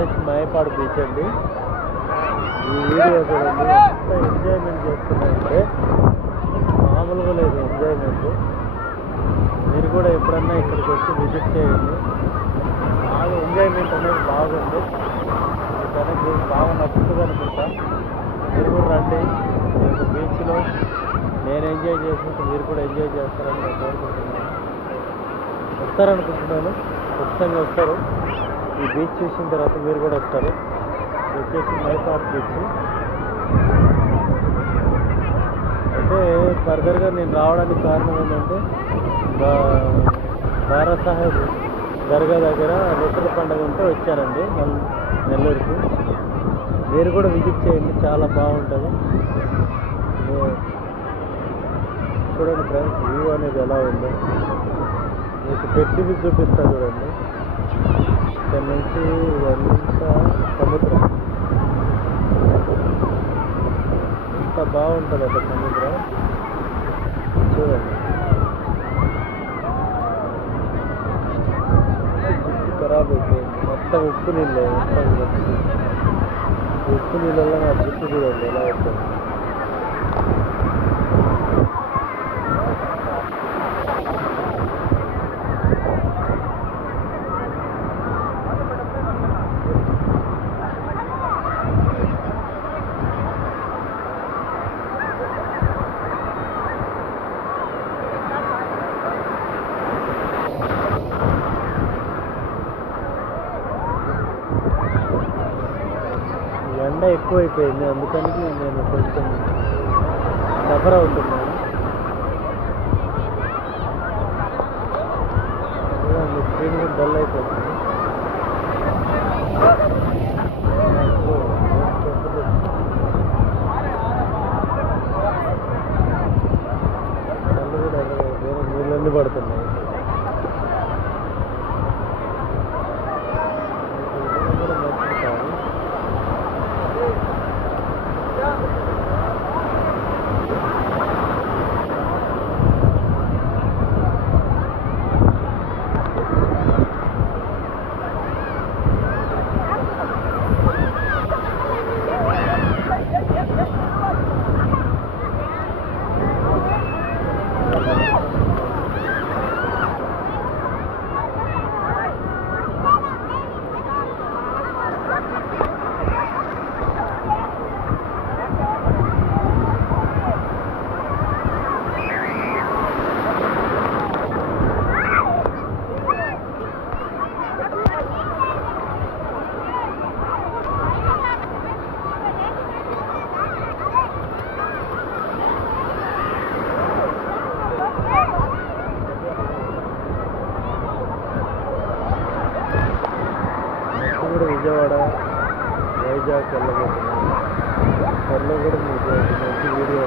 వచ్చేసి మైపాడు బీచ్ అండి. ఈ వీడియో చూడండి ఎంత ఎంజాయ్మెంట్ చేస్తున్నాయంటే మామూలుగా లేదు ఎంజాయ్మెంట్. మీరు కూడా ఎప్పుడన్నా ఇక్కడికి వచ్చి విజిట్ చేయండి. బాగా ఎంజాయ్మెంట్ అనేది బాగుంది. మీకు బాగా నచ్చుతుంది అనుకుంటా. మీరు కూడా రండి. బీచ్లో నేను ఎంజాయ్ చేసినట్టు మీరు కూడా ఎంజాయ్ చేస్తారని నేను కోరుకుంటున్నాను. వస్తారనుకుంటున్నాను, ఖచ్చితంగా వస్తారు. ఈ బీచ్ చూసిన తర్వాత మీరు కూడా వస్తారు. వచ్చేసి మైపాడు బీచ్. అయితే ఫర్దర్గా నేను రావడానికి కారణం ఏంటంటే బారా సాహెబ్ దర్గా దగ్గర రొట్టెల పండుగ ఉంటే వచ్చానండి నెల్లూరుకి. మీరు కూడా విజిట్ చేయండి, చాలా బాగుంటుంది. చూడండి ఫ్రెండ్స్, వ్యూ అనేది ఎలా ఉందో మీకు పెట్టి చూపిస్తా చూడండి. ఇక్కడ నుంచి ఇదంతా సముద్రం, ఎంత బాగుంటుంది అక్కడ సముద్రం చూడండి. జుట్టు ఖరాబ్ అయిపోయింది, మొత్తం ఉప్పు నీళ్ళు, మొత్తం ఉప్పు నీళ్ళల్లో నా జుట్టు చూడండి ఎలా అవుతుంది. ఎండ ఎక్కువైపోయింది, అందుకని నేను కొంచెం సఫర్ అవుతున్నాను. మీ స్క్రీన్ కూడా డల్ అయిపోతుంది. కళ్ళు కూడా వేరే నీళ్ళన్నీ పడుతున్నాయి. విజయవాడ వైజాగ్ వెళ్ళబోతున్నాను. త్వరలో కూడా మీకు మంచి వీడియో